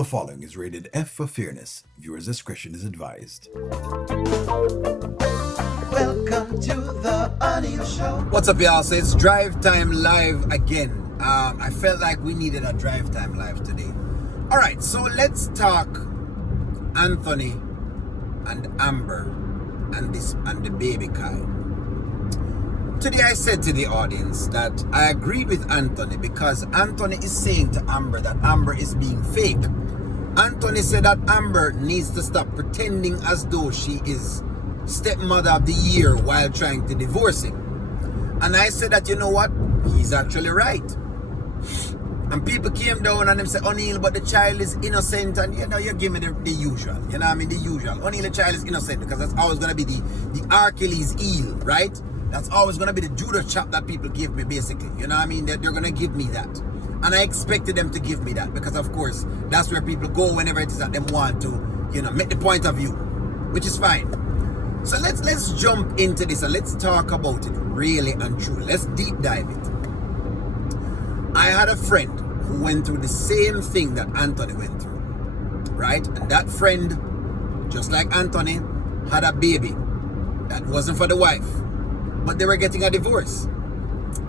The following is rated F for fairness. Viewers' discretion is advised. Welcome to the O'Neil Show. What's up, y'all? So it's Drive Time Live again. I felt like we needed a Drive Time Live today. Alright, so let's talk Anthony and Amber and the baby Kai. Today I said to the audience that I agreed with Anthony because Anthony is saying to Amber that Amber is being fake. Anthony said that Amber needs to stop pretending as though she is stepmother of the year while trying to divorce him. And I said that, you know what? He's actually right. And people came down and them said, O'Neil, but the child is innocent. And you know, you give me the usual. You know what I mean? The usual. O'Neil, the child is innocent because that's always going to be the Achilles heel, right? That's always going to be the judo chop that people give me, basically. You know what I mean? That they're going to give me that. And I expected them to give me that because, of course, that's where people go whenever it is that they want to, you know, make the point of view, which is fine. So let's jump into this and let's talk about it really and truly. Let's deep dive it. I had a friend who went through the same thing that Anthony went through, right? And that friend, just like Anthony, had a baby that wasn't for the wife. But they were getting a divorce.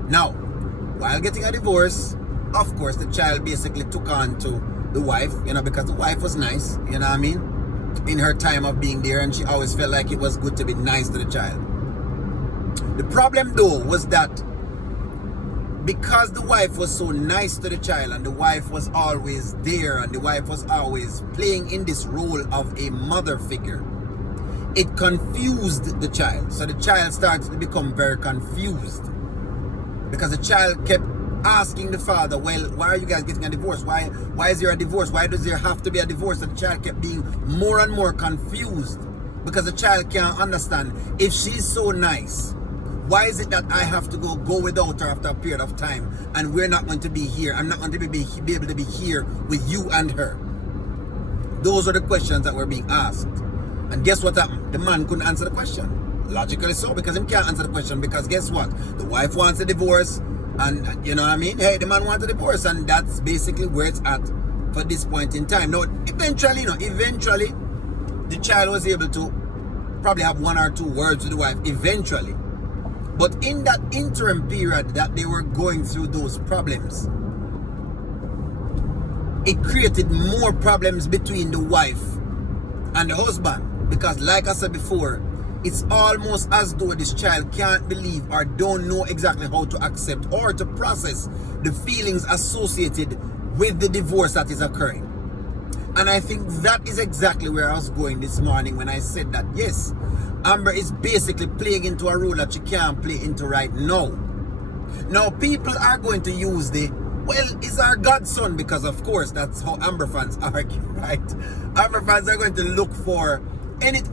Now, while getting a divorce, of course, the child basically took on to the wife, you know, because the wife was nice, you know what I mean, in her time of being there, and she always felt like it was good to be nice to the child. The problem, though, was that because the wife was so nice to the child, and the wife was always there, and the wife was always playing in this role of a mother figure, it confused the child. So the child started to become very confused because the child kept asking the father, well, why are you guys getting a divorce? Why is there a divorce? Why does there have to be a divorce? And the child kept being more and more confused because the child can't understand, if she's so nice, why is it that I have to go without her after a period of time, and we're not going to be here? I'm not going to be able to be here with you and her. Those are the questions that were being asked. And guess what happened? The man couldn't answer the question. Logically so, because he can't answer the question, because guess what? The wife wants a divorce, and you know what I mean? Hey, the man wants a divorce, and that's basically where it's at for this point in time. Now, eventually, the child was able to probably have one or two words with the wife, eventually. But in that interim period that they were going through those problems, it created more problems between the wife and the husband. Because like I said before, it's almost as though this child can't believe or don't know exactly how to accept or to process the feelings associated with the divorce that is occurring. And I think that is exactly where I was going this morning when I said that, yes, Amber is basically playing into a role that she can't play into right now. Now, people are going to use it's our godson, because of course that's how Amber fans argue, right? Amber fans are going to look for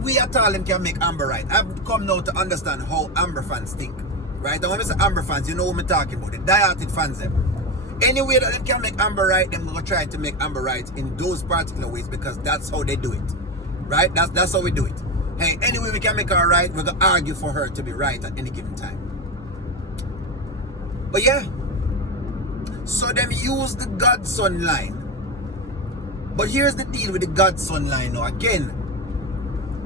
we at all can make Amber right. I've come now to understand how Amber fans think, right? And when I say Amber fans, you know what I'm talking about, the die-hearted fans them. Any way that they can make Amber right, they're going to try to make Amber right in those particular ways, because that's how they do it, right? That's how we do it. Hey, anyway we can make her right, we're going to argue for her to be right at any given time. But yeah, so them use the godson line. But here's the deal with the godson line now. Again,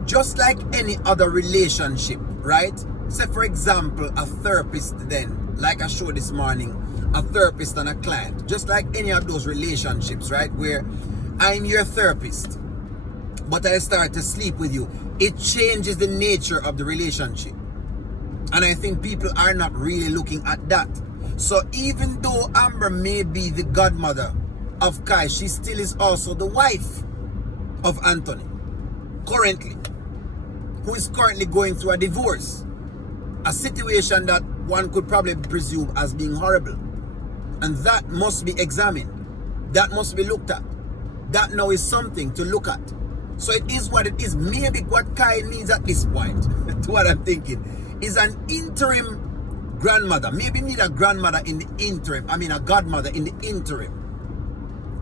just like any other relationship, right? Say for example, a therapist then, like I showed this morning, a therapist and a client. Just like any of those relationships, right? Where I'm your therapist, but I start to sleep with you. It changes the nature of the relationship. And I think people are not really looking at that. So even though Amber may be the godmother of Kai, she still is also the wife of Anthony, currently, who is currently going through a divorce. A situation that one could probably presume as being horrible. And that must be examined. That must be looked at. That now is something to look at. So it is what it is. Maybe what Kai needs at this point, to what I'm thinking, is an interim grandmother. Maybe need a grandmother in the interim. I mean a godmother in the interim.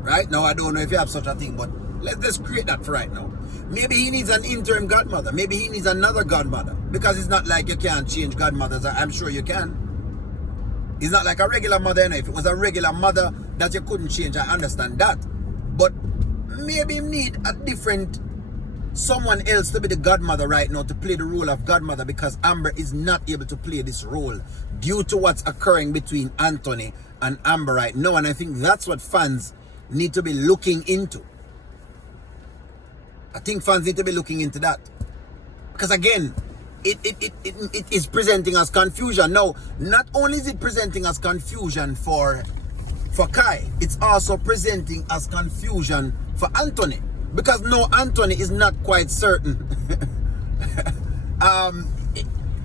Right? Now I don't know if you have such a thing, but let's create that for right now. Maybe he needs an interim godmother. Maybe he needs another godmother. Because it's not like you can't change godmothers. I'm sure you can. It's not like a regular mother. If it was a regular mother that you couldn't change, I understand that. But maybe him need a different someone else to be the godmother right now, to play the role of godmother, because Amber is not able to play this role due to what's occurring between Anthony and Amber right now. And I think that's what fans need to be looking into. I think fans need to be looking into that. Because again, it is presenting as confusion. Now, not only is it presenting as confusion for Kai, it's also presenting as confusion for Anthony. Because no, Anthony is not quite certain.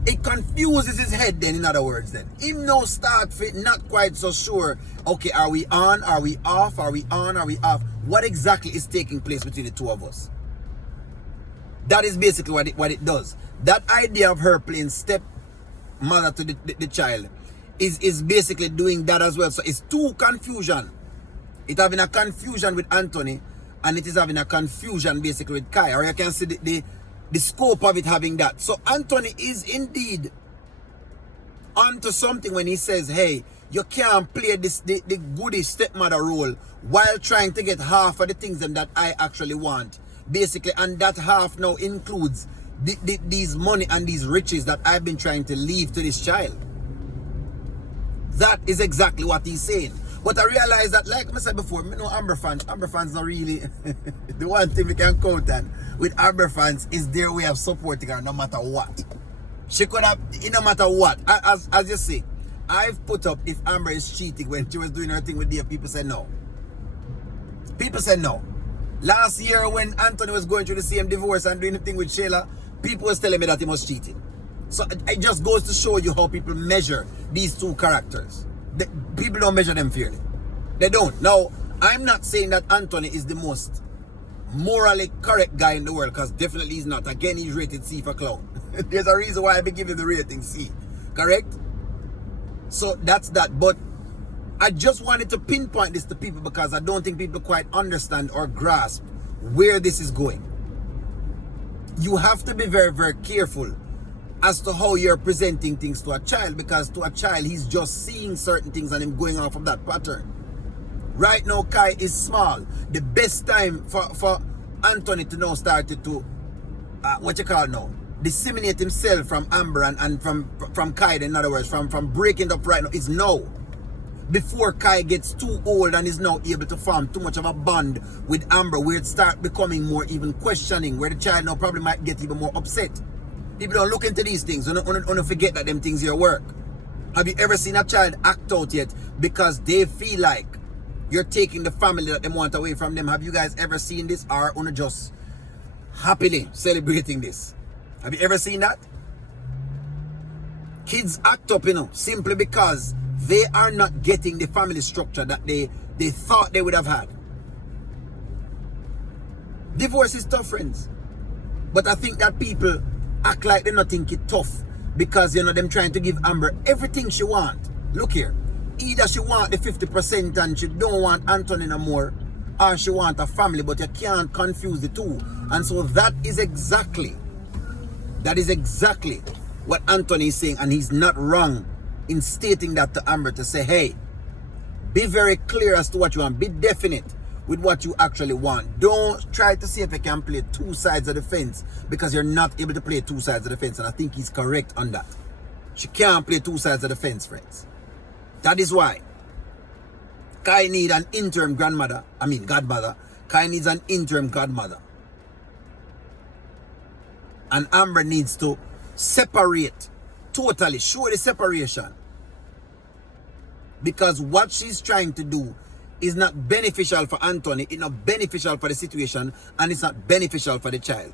It confuses his head then, in other words then. Him no start fit, not quite so sure. Okay, are we on? Are we off? Are we on? Are we off? What exactly is taking place between the two of us? That is basically what it does. That idea of her playing stepmother to the child is basically doing that as well. So it's two confusion. It's having a confusion with Anthony, and it is having a confusion basically with Kai. Or you can see the scope of it having that. So Anthony is indeed onto something when he says, hey, you can't play the goody stepmother role while trying to get half of the things that I actually want. Basically, and that half now includes these money and these riches that I've been trying to leave to this child. That is exactly what he's saying. But I realize that, like I said before, you know, Amber fans are really the one thing we can count on with Amber fans is their way of supporting her no matter what. She could have, no matter what. As you see, I've put up if Amber is cheating when she was doing her thing with Dave, people said no. People said no. Last year when Anthony was going through the same divorce and doing the thing with Shayla, people was telling me that he was cheating. So it just goes to show you how people measure these two characters. People don't measure them fairly. They don't. Now, I'm not saying that Anthony is the most morally correct guy in the world, because definitely he's not. Again, he's rated C for clown. There's a reason why I be giving the rating C. Correct? So that's that. But I just wanted to pinpoint this to people because I don't think people quite understand or grasp where this is going. You have to be very, very careful as to how you're presenting things to a child, because to a child, he's just seeing certain things and him going off of that pattern. Right now, Kai is small. The best time for Anthony to now start to, disseminate himself from Amber and from Kai, in other words, from breaking up right now, is now. Before Kai gets too old and is now able to form too much of a bond with Amber, where it start becoming more even questioning, where the child now probably might get even more upset. People don't look into these things. Don't forget that them things here work. Have you ever seen a child act out yet because they feel like you're taking the family that they want away from them? Have you guys ever seen this, or just happily celebrating this? Have you ever seen that? Kids act up, simply because they are not getting the family structure that they thought they would have had. Divorce is tough, friends. But I think that people act like they not think it tough because, them trying to give Amber everything she want. Look here. Either she want the 50% and she don't want Anthony no more, or she want a family, but you can't confuse the two. And so that is exactly what Anthony is saying, and he's not wrong in stating that to Amber, to say, hey, be very clear as to what you want. Be definite with what you actually want. Don't try to see if you can play two sides of the fence, because you're not able to play two sides of the fence. And I think he's correct on that. She can't play two sides of the fence, friends. That is why Kai needs an interim godmother. Kai needs an interim godmother. And Amber needs to separate totally, show the separation, because what she's trying to do is not beneficial for Anthony, it's not beneficial for the situation, and it's not beneficial for the child.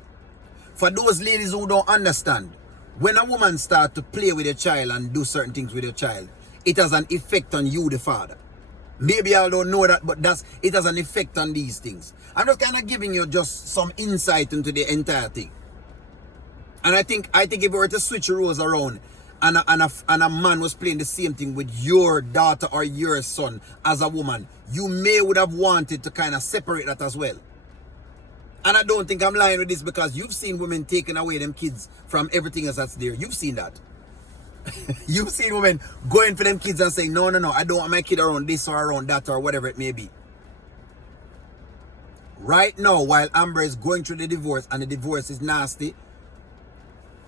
For those ladies who don't understand, when a woman starts to play with a child and do certain things with your child, it has an effect on you, the father. Maybe y'all don't know that, but it has an effect on these things. I'm just kind of giving you just some insight into the entire thing. And I think if we were to switch roles around, and a man was playing the same thing with your daughter or your son as a woman, you would have wanted to kind of separate that as well. And I don't think I'm lying with this, because you've seen women taking away them kids from everything else that's there. You've seen that. You've seen women going for them kids and saying, no, I don't want my kid around this or around that or whatever it may be. right now, while Amber is going through the divorce and the divorce is nasty,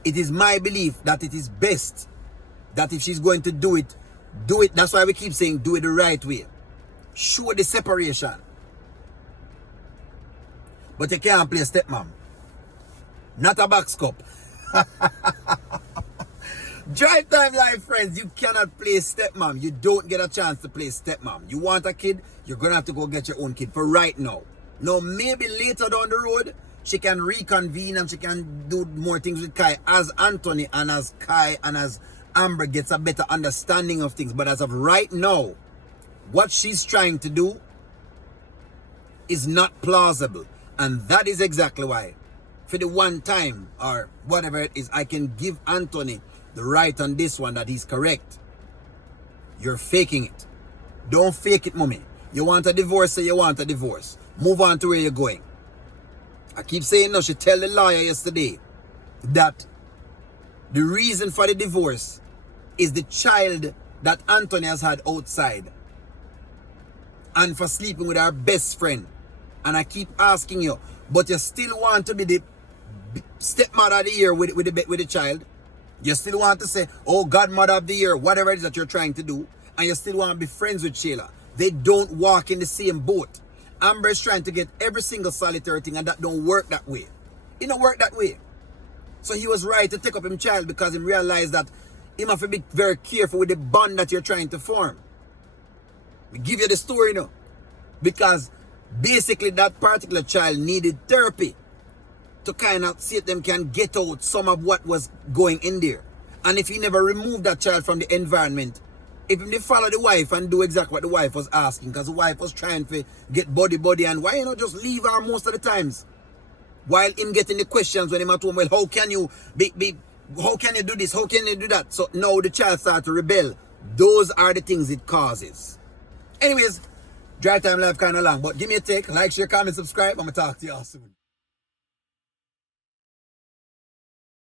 it is my belief that it is best that if she's going to do it, do it. That's why we keep saying do it the right way. Show the separation. But you can't play stepmom. Not a box cup. Drive time live, friends. You cannot play stepmom. You don't get a chance to play stepmom. You want a kid, you're going to have to go get your own kid for right now. Now, maybe later down the road, she can reconvene and she can do more things with Kai as Anthony and as Kai and as Amber gets a better understanding of things. But as of right now, what she's trying to do is not plausible. And that is exactly why, for the one time or whatever it is, I can give Anthony the right on this one that he's correct. You're faking it. Don't fake it, mommy. You want a divorce, say you want a divorce. Move on to where you're going. I keep saying no, she tell the lawyer yesterday that the reason for the divorce is the child that Anthony has had outside and for sleeping with our best friend. And I keep asking you, but you still want to be the stepmother of the year with the child? You still want to say, oh, godmother of the year, whatever it is that you're trying to do, and you still want to be friends with Shayla? They don't walk in the same boat. Amber is trying to get every single solitary thing, and that don't work that way. It don't work that way. So he was right to take up him child because he realized that he must be very careful with the bond that you're trying to form. We give you the story now. Because basically that particular child needed therapy to kind of see if them can get out some of what was going in there. And if he never removed that child from the environment, if they follow the wife and do exactly what the wife was asking, because the wife was trying to get body, and why you not just leave her most of the times? While him getting the questions when him at home, well, how can you how can you do this? How can you do that? So now the child starts to rebel. Those are the things it causes. Anyways, drive time live kind of long, but give me a take, like, share, comment, subscribe. I'm going to talk to you all soon.